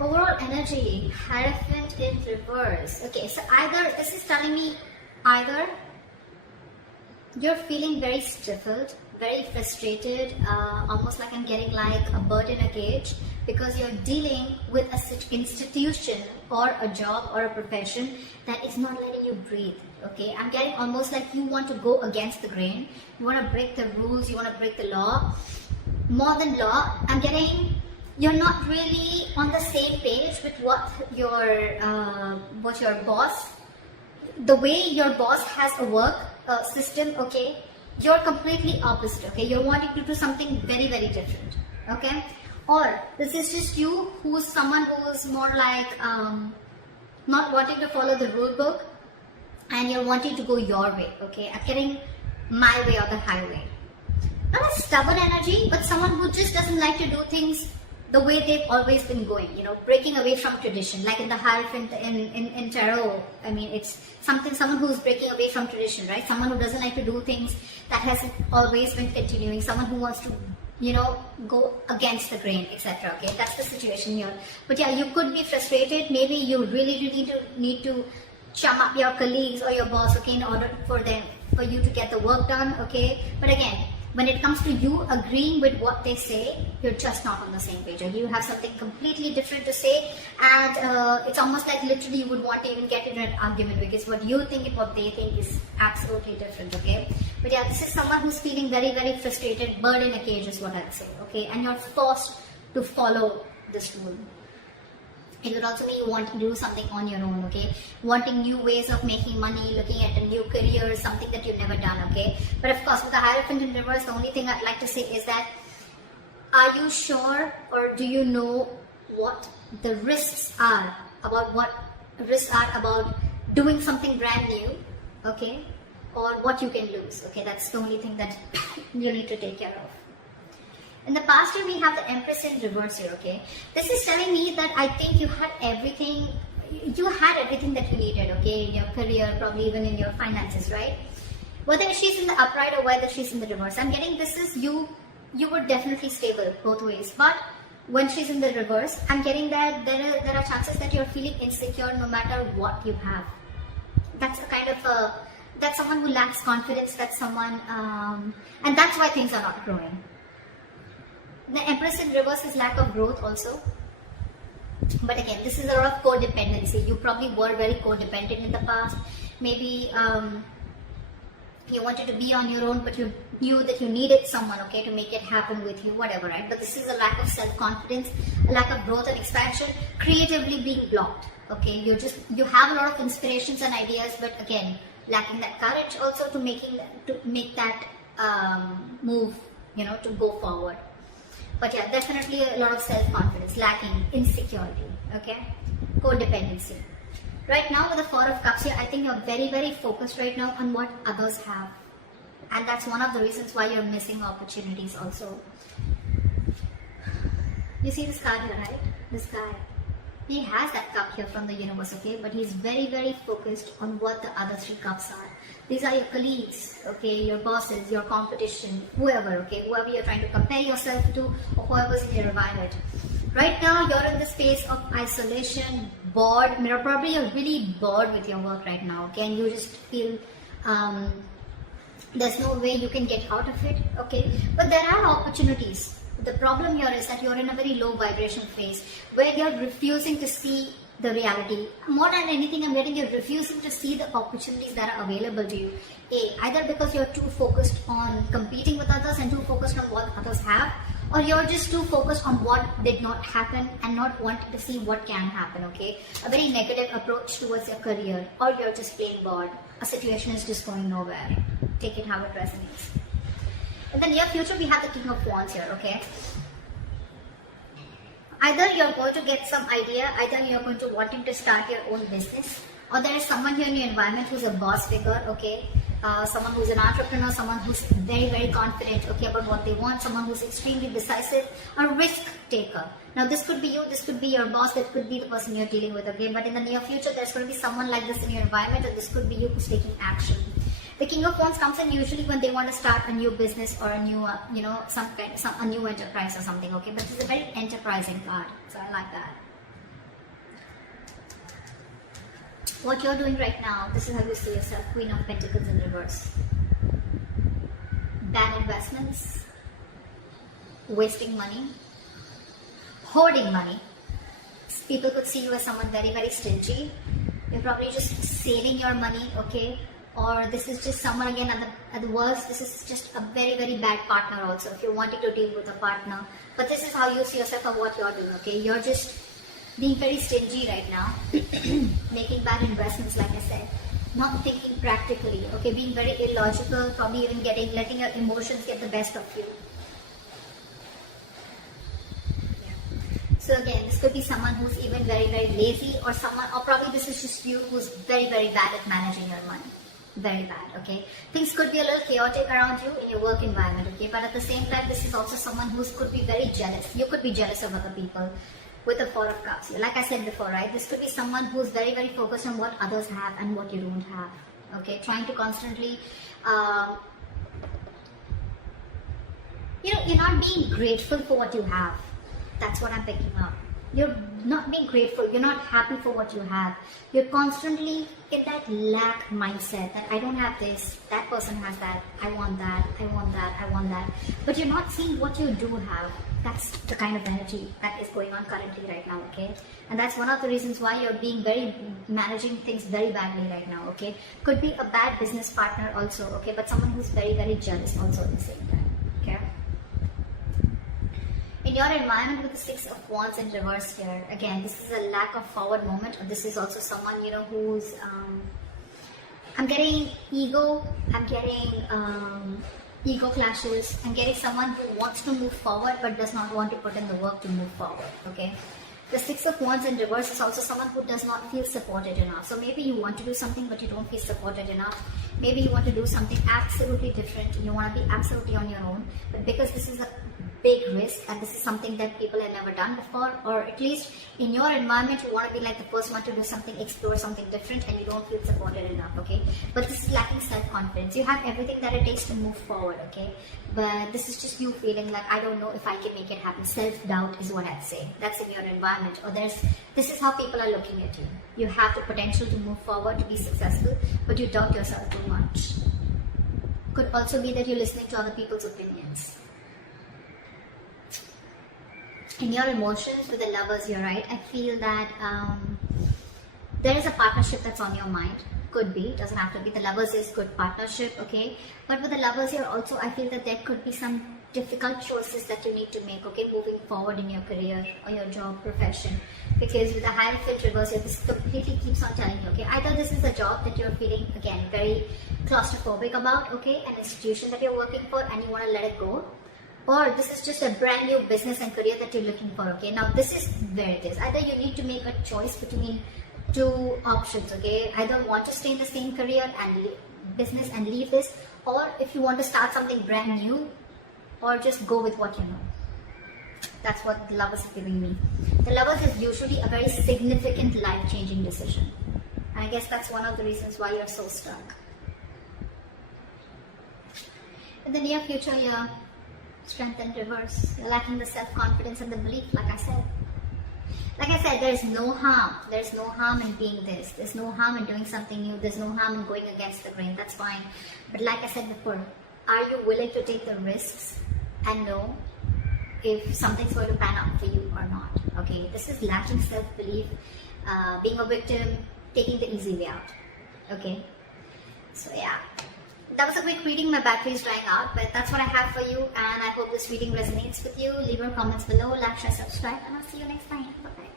Overall energy, Hierophant in reverse. Okay, so either this is telling me either you're feeling very stifled, very frustrated, almost like I'm getting like a bird in a cage, because you're dealing with an institution or a job or a profession that is not letting you breathe. Okay, I'm getting almost like you want to go against the grain, you want to break the rules, you want to break the law. More than law, I'm getting you're not really on the same page with what your boss, the way your boss has a work system. Okay, you're completely opposite. Okay, you're wanting to do something very, very different. Okay, or this is just you who's someone who's more like not wanting to follow the rule book, and you're wanting to go your way. Okay, I'm getting my way or the highway. Not a stubborn energy, but someone who just doesn't like to do things the way they've always been going, you know, breaking away from tradition. Like in the Hierophant in tarot, I mean, it's someone who's breaking away from tradition, right? Someone who doesn't like to do things that hasn't always been continuing. Someone who wants to, you know, go against the grain, etc. Okay, that's the situation here. But yeah, you could be frustrated. Maybe you really need to chum up your colleagues or your boss, okay, in order for you to get the work done. Okay, but again, when it comes to you agreeing with what they say, you're just not on the same page, or you have something completely different to say, and it's almost like literally you would want to even get into an argument, because what you think and what they think is absolutely different. Okay, but yeah, this is someone who's feeling very, very frustrated, bird in a cage is what I'd say. Okay, and you're forced to follow this rule. It would also mean you want to do something on your own, okay? Wanting new ways of making money, looking at a new career, something that you've never done, okay? But of course, with the Hierophant in reverse, the only thing I'd like to say is that, are you sure, or do you know what the risks are about doing something brand new, okay? Or what you can lose, okay? That's the only thing that you need to take care of. In the past year, we have the Empress in reverse here, okay? This is telling me that I think you had everything that you needed, okay? In your career, probably even in your finances, right? Whether she's in the upright or whether she's in the reverse, I'm getting this is you were definitely stable both ways. But when she's in the reverse, I'm getting that there are chances that you're feeling insecure no matter what you have. That's the kind of, that's someone who lacks confidence, that's someone, and that's why things are not growing. The Empress in reverse is lack of growth also. But again, this is a lot of codependency. You probably were very codependent in the past. Maybe you wanted to be on your own, but you knew that you needed someone, okay, to make it happen with you, whatever, right? But this is a lack of self-confidence, a lack of growth and expansion, creatively being blocked, okay? You have a lot of inspirations and ideas, but again, lacking that courage also to make that move, you know, to go forward. But yeah, definitely a lot of self-confidence, lacking, insecurity, okay? Codependency. Right now with the Four of Cups here, I think you're very, very focused right now on what others have. And that's one of the reasons why you're missing opportunities also. You see this card here, right? This guy. He has that cup here from the universe, okay? But he's very, very focused on what the other three cups are. These are your colleagues, okay? Your bosses, your competition, whoever, okay? Whoever you're trying to compare yourself to, or whoever's in your environment. Right now, you're in the space of isolation, bored. You're probably really bored with your work right now, okay? And you just feel there's no way you can get out of it, okay? But there are opportunities. The problem here is that you're in a very low vibration phase where you're refusing to see the reality. More than anything, I'm getting you're refusing to see the opportunities that are available to you. Either because you're too focused on competing with others and too focused on what others have, or you're just too focused on what did not happen and not wanting to see what can happen, okay? A very negative approach towards your career, or you're just plain bored. A situation is just going nowhere. Take it how it resonates. In the near future, we have the King of Wands here, okay? Either you're going to get some idea, either you're going to wanting to start your own business, or there is someone here in your environment who's a boss figure, okay? Someone who's an entrepreneur, someone who's very, very confident, okay, about what they want, someone who's extremely decisive, a risk taker. Now, this could be you, this could be your boss, that could be the person you're dealing with, okay? But in the near future, there's going to be someone like this in your environment, and this could be you who's taking action. The King of Wands comes in usually when they want to start a new business or a new, you know, a new enterprise or something, okay? But it's a very enterprising card, so I like that. What you're doing right now, this is how you see yourself. Queen of Pentacles in reverse. Bad investments, wasting money, hoarding money. People could see you as someone very, very stingy. You're probably just saving your money, okay? Or this is just someone, again, at the worst, this is just a very, very bad partner also, if you're wanting to deal with a partner. But this is how you see yourself and what you're doing, okay? You're just being very stingy right now, making bad investments, like I said, not thinking practically, okay? Being very illogical, probably even letting your emotions get the best of you. So again, this could be someone who's even very, very lazy, or probably this is just you who's very, very bad at managing your money. Very bad, okay? Things could be a little chaotic around you in your work environment, okay? But at the same time, this is also someone who could be very jealous. You could be jealous of other people with the Four of Cups. Like I said before, right? This could be someone who's very, very focused on what others have and what you don't have, okay? Trying to constantly, you're not being grateful for what you have. That's what I'm picking up. You're not being grateful. You're not happy for what you have. You're constantly in that lack mindset that I don't have this, that person has that, I want that, I want that, I want that. But you're not seeing what you do have. That's the kind of energy that is going on currently right now, okay? And that's one of the reasons why you're managing things very badly right now, okay? Could be a bad business partner also, okay? But someone who's very, very jealous also at the same time, okay? In your environment with the Six of Wands in reverse here, again, this is a lack of forward moment, or this is also someone, who's, I'm getting ego, I'm getting ego clashes, I'm getting someone who wants to move forward but does not want to put in the work to move forward, okay? The Six of Wands in reverse is also someone who does not feel supported enough. So maybe you want to do something but you don't feel supported enough. Maybe you want to do something absolutely different. You want to be absolutely on your own. But because this is a big risk and this is something that people have never done before, or at least in your environment you want to be like the first one to do something, explore something different, and you don't feel supported enough, okay? But this is lacking self-confidence. You have everything that it takes to move forward, okay? But this is just you feeling like, I don't know if I can make it happen. Self-doubt is what I'd say. That's in your environment. Or this is how people are looking at you. You have the potential to move forward, to be successful, but you doubt yourself too much. Could also be that you're listening to other people's opinions. In your emotions with the Lovers here, right, I feel that there is a partnership that's on your mind. Could be, doesn't have to be. The Lovers is good partnership, okay? But with the Lovers here also, I feel that there could be some difficult choices that you need to make, okay, moving forward in your career or your job, profession. Because with the Hierophant reverse here, this completely keeps on telling you, okay, either this is a job that you're feeling, again, very claustrophobic about, okay, an institution that you're working for and you want to let it go, or this is just a brand new business and career that you're looking for, okay? Now, this is where it is. Either you need to make a choice between two options, okay? Either want to stay in the same career and business and leave this, or if you want to start something brand new, or just go with what you know. That's what the Lovers is giving me. The Lovers is usually a very significant life-changing decision. And I guess that's one of the reasons why you're so stuck. In the near future, you're strength in reverse. You're lacking the self-confidence and the belief, like I said. Like I said, there's no harm. There's no harm in being this. There's no harm in doing something new. There's no harm in going against the grain. That's fine. But like I said before, are you willing to take the risks and know if something's going to pan out for you or not? Okay, this is lacking self-belief, being a victim, taking the easy way out. Okay, so yeah. That was a quick reading. My battery is drying out, but that's what I have for you, and I hope this reading resonates with you. Leave your comments below, like, share, subscribe, and I'll see you next time. Bye-bye.